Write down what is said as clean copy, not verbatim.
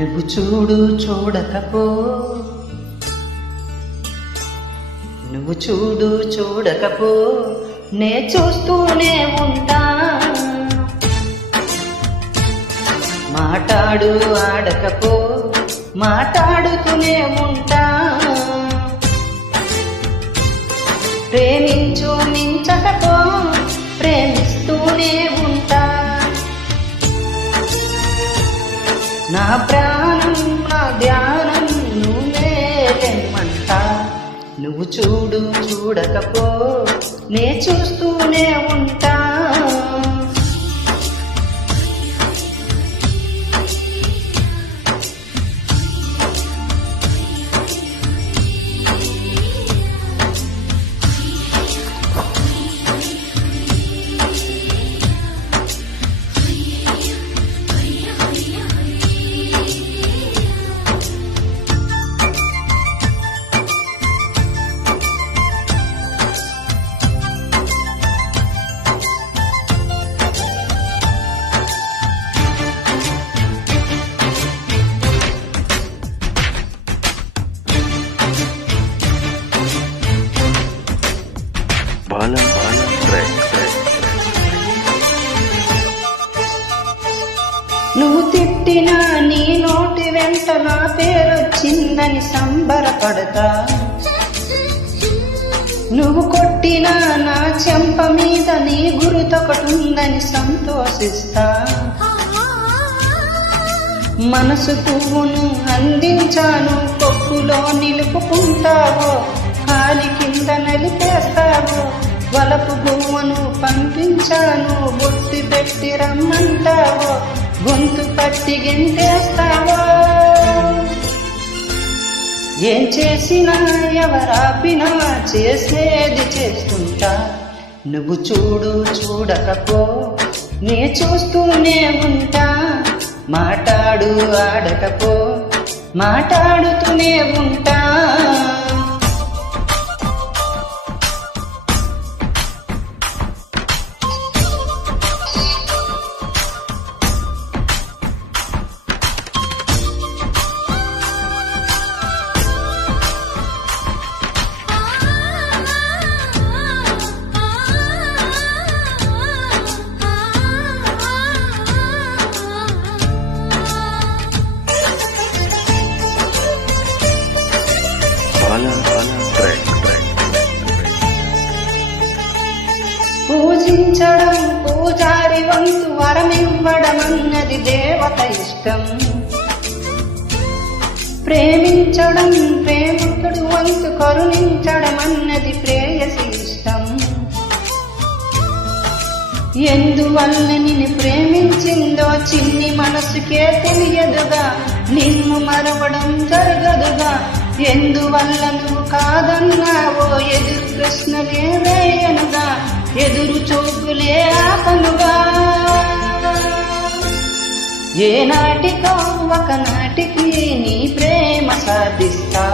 నువ్వు చూడు చూడకపో, నువ్వు చూడు చూడకపో, నే చూస్తూనే ఉంటా. మాటాడు ఆడకపో, మాటాడుతూనే ఉంటా. ప్రేమించు మించకపో, ప్రేమిస్తూనే ఉంటా. నా ప్రాణం నా ధ్యానం నువ్వే తెమ్మంటా. నువ్వు చూడు చూడకపో, నే చూస్తూనే ఉంటా. నువ్వు తిట్టినా నీ నోటి వెంట నా పేరొచ్చిందని సంబరపడతా. నువ్వు కొట్టినా నా చెంప మీద నీ గురుతొకటుందని సంతోషిస్తా. మనసు పువ్వును అందించాను, కొప్పులో నిలుపుకుంటావో, కాలి కింద నలిపేస్తావో. వలపు గువ్వను పంపించాను, బొట్టి పెట్టి రమ్మంటావో, గొంతు పట్టి గెంటేస్తావో. ఏం చేసినా ఎవరాపినా చేసేది చేస్తుంటా. నువ్వు చూడు చూడకపో, నే చూస్తూనే ఉంటా. మాటాడు ఆడకపో, మాటాడుతూనే ఉంటా. పూజించడం పూజారి వంతు, వరమివ్వడం అన్నది దేవత ఇష్టం. ప్రేమించడం ప్రేమికుడు వంతు, కరుణించడం అన్నది ప్రేయసి ఇష్టం. ఎందువల్ల నిన్ను ప్రేమించిందో చిన్ని మనసుకే తెలియదుగా, నిన్ను మరవడం జరగదుగా. ఎందువల్ల నువ్వు కాదన్నావో ఎదురు ప్రశ్నలే వేయనుగా, ఎదురు చూపులే ఆపనుగా. ఏనాటికో ఒకనాటికి నీ ప్రేమ సాధిస్తా.